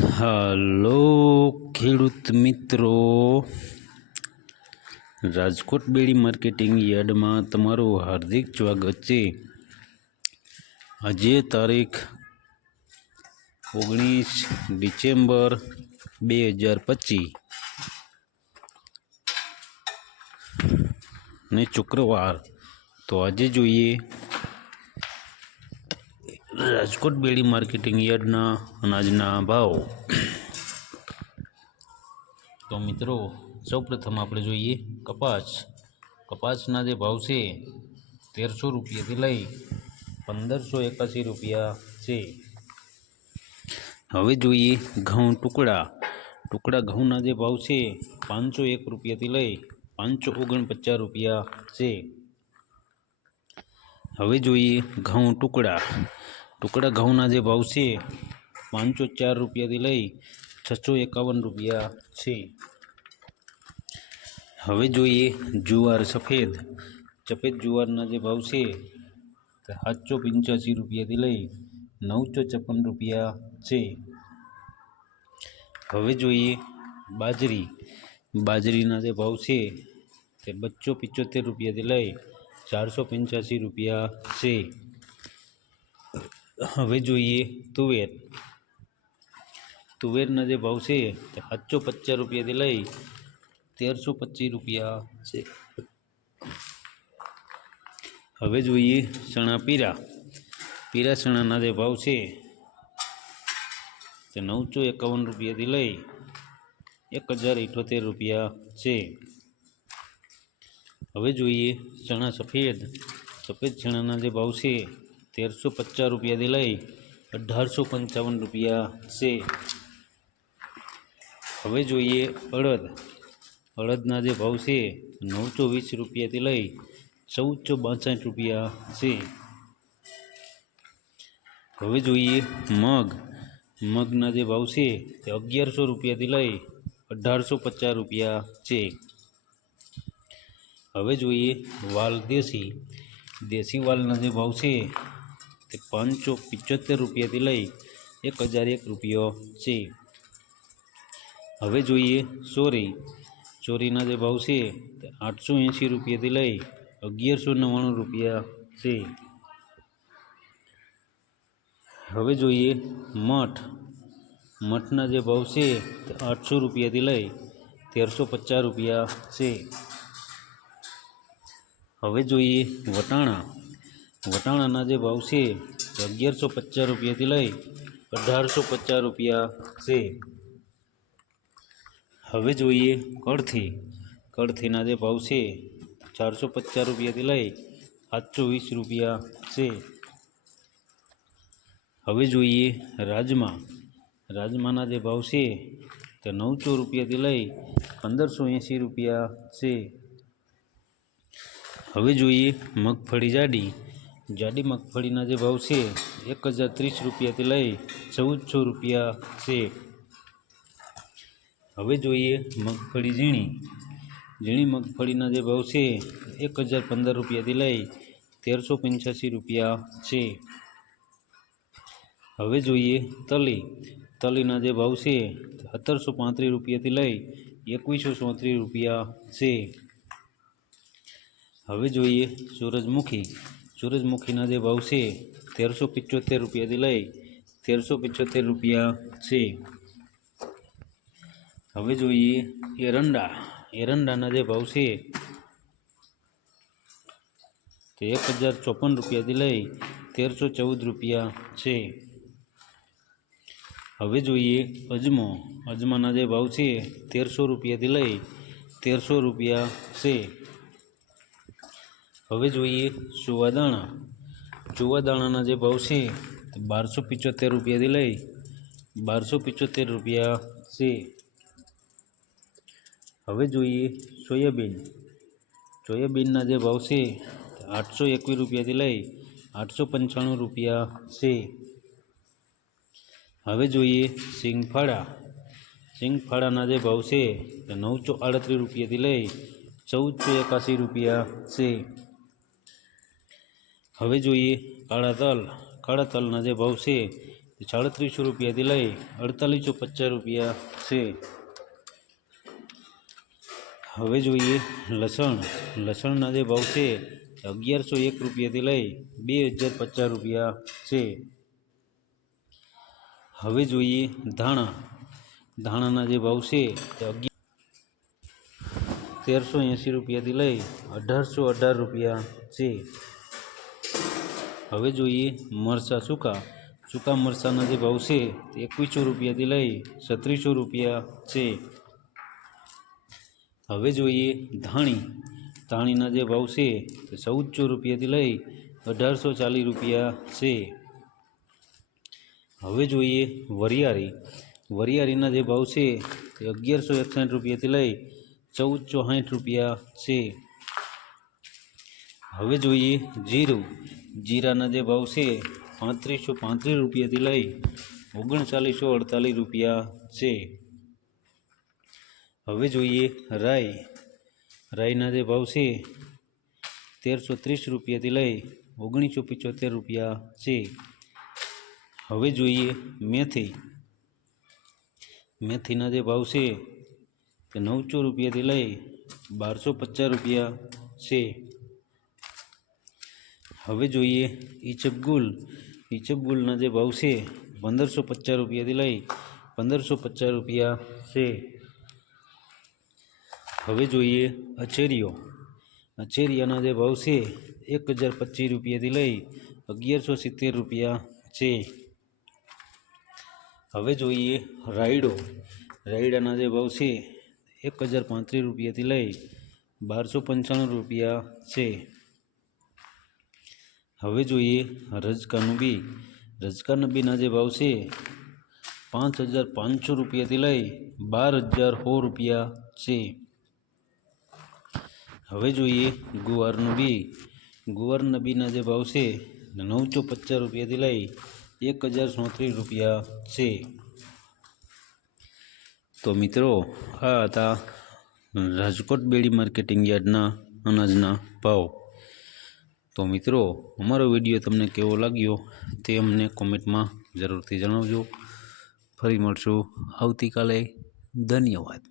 હાલો ખેડૂત મિત્રો, રાજકોટ બેડી માર્કેટિંગ યાર્ડમાં તમારું હાર્દિક સ્વાગત છે। આજે તારીખ 19 ડિસેમ્બર 2025 ને શુક્રવાર। તો આજે જોઈએ રાજકોટ બેડી માર્કેટિંગ યાર્ડના અનાજના ભાવ। તો મિત્રો સૌપ્રથમ આપણે જોઈએ કપાસના જે ભાવ છે 1300 રૂપિયાથી લઈ 1581 રૂપિયા છે। હવે જોઈએ ઘઉં ટુકડા ઘઉંના જે ભાવ છે 501 રૂપિયાથી લઈ 549 રૂપિયા છે। હવે જોઈએ ઘઉં ટુકડા ઘઉંના જે ભાવ છે 504 રૂપિયાથી લઈ 651 રૂપિયા છે। હવે જોઈએ જુવાર સફેદ જુવારના જે ભાવ છે 785 રૂપિયાથી લઈ 956 રૂપિયા છે। હવે જોઈએ બાજરીના જે ભાવ છે તે 275 રૂપિયાથી લઈ 485 રૂપિયા છે। હવે જોઈએ તુવેરના જે ભાવ છે તે 750 રૂપિયાથી લઈ 1325 રૂપિયા છે। હવે જોઈએ ચણા પીળા ચણાના જે ભાવ છે તે 951 રૂપિયાથી લઈ 1078 રૂપિયા છે। હવે જોઈએ ચણા સફેદ ચણાના જે ભાવ છે 1350 રૂપિયાથી લઈ 1855 રૂપિયા છે। હવે જોઈએ અડદના જે ભાવ છે 920 રૂપિયાથી લઈ 1462 રૂપિયા છે। હવે જોઈએ મગના જે ભાવ છે તે 1100 રૂપિયાથી લઈ 1850 રૂપિયા છે। હવે જોઈએ વાલ દેશી વાલના જે ભાવ છે તે 575 રૂપિયાથી લઈ 1001 રૂપિયો છે। હવે જોઈએ ચોરીના જે ભાવ છે તે 880 રૂપિયાથી લઈ 1199 રૂપિયા છે। હવે જોઈએ મઠના જે ભાવ છે તે 800 રૂપિયાથી લઈ 1350 રૂપિયા છે। હવે જોઈએ વટાણાના જે ભાવ છે તે 1150 રૂપિયાથી લઈ 1850 રૂપિયા છે। હવે જોઈએ કળથીના જે ભાવ છે 450 રૂપિયાથી લઈ 720 રૂપિયા છે। હવે જોઈએ રાજમાના જે ભાવ છે તે 900 રૂપિયાથી લઈ 1580 રૂપિયા છે। હવે જોઈએ મગફળી જાડી મગફળીના જે ભાવ છે 1030 રૂપિયાથી લઈ 1400 રૂપિયા છે। હવે જોઈએ મગફળી ઝીણી મગફળીના જે ભાવ છે 1015 રૂપિયાથી લઈ 1385 રૂપિયા છે। હવે જોઈએ તલીના જે ભાવ છે 1735 રૂપિયાથી લઈ 2134 રૂપિયા છે। હવે જોઈએ સૂરજમુખીના જે ભાવ છે 1375 રૂપિયાથી લઈ 1375 રૂપિયા છે। હવે જોઈએ એરંડાના જે ભાવ છે તે 1054 રૂપિયાથી લઈ 1314 રૂપિયા છે। હવે જોઈએ અજમાના જે ભાવ છે 1300 રૂપિયાથી લઈ 1300 રૂપિયા છે। હવે જોઈએ ચુવાદાણાના જે ભાવ છે તે 1275 રૂપિયાથી લઈ 1275 રૂપિયા છે। હવે જોઈએ સોયાબીનના જે ભાવ છે 821 રૂપિયાથી લઈ 895 રૂપિયા છે। હવે જોઈએ સિંગફાળાના જે ભાવ છે તે 938 રૂપિયાથી લઈ 1481 રૂપિયા છે। હવે જોઈએ કાળા તલના જે ભાવ છે 3700 રૂપિયાથી લઈ 4850 રૂપિયા છે। હવે જોઈએ લસણ। લસણના જે ભાવ છે 1101 રૂપિયાથી લઈ 2050 રૂપિયા છે। હવે જોઈએ ધાણા। ધાણાના જે ભાવ છે તે 1380 રૂપિયાથી લઈ 1818 રૂપિયા છે। હવે જોઈએ મરચાં સૂકા। સૂકા મરચાંના જે ભાવ છે તે 2100 રૂપિયાથી લઈ 3600 રૂપિયા છે। હવે જોઈએ ધાણી। ધાણીના જે ભાવ છે તે 1400 રૂપિયાથી લઈ 1840 રૂપિયા છે। હવે જોઈએ વરિયાળી। વરિયાળીના જે ભાવ છે તે 1161 રૂપિયાથી લઈ 1460 રૂપિયા છે। હવે જોઈએ જીરું। જીરાના જે ભાવ છે 3535 રૂપિયાથી લઈ 3948 રૂપિયા છે। હવે જોઈએ રાઈ। રાઈના જે ભાવ છે 1330 રૂપિયાથી લઈ 1975 રૂપિયા છે। હવે જોઈએ મેથી। મેથીના જે ભાવ છે તે 900 રૂપિયાથી લઈ 1250 રૂપિયા છે। હવે જોઈએ ઈસબગુલ। ઈસબગુલના જે ભાવ છે 1550 રૂપિયાથી લઈ 1550 રૂપિયા છે। હવે જોઈએ અચેરીઓ। અચેરિયાના જે ભાવ છે 1025 રૂપિયાથી લઈ 1170 રૂપિયા છે। હવે જોઈએ રાયડો। રાયડાના જે ભાવ છે 1035 રૂપિયાથી લઈ 1295 રૂપિયા છે। હવે જોઈએ રજકાનું બી। રજકાના બીના જે ભાવ છે 5500 રૂપિયાથી લઈ 12000 રૂપિયા છે। હવે જોઈએ ગુવારનું બી। ગુવારના બીના જે ભાવ છે 950 રૂપિયાથી લઈ 1037 રૂપિયા છે। તો મિત્રો આ હતા રાજકોટ બેડી માર્કેટિંગ યાર્ડના અનાજના ભાવ। તો મિત્રો અમારો વિડીયો તમને કેવો લાગ્યો તે અમને કોમેન્ટમાં જરૂરથી જણાવજો। ફરી મળશું આવતીકાલે। ધન્યવાદ।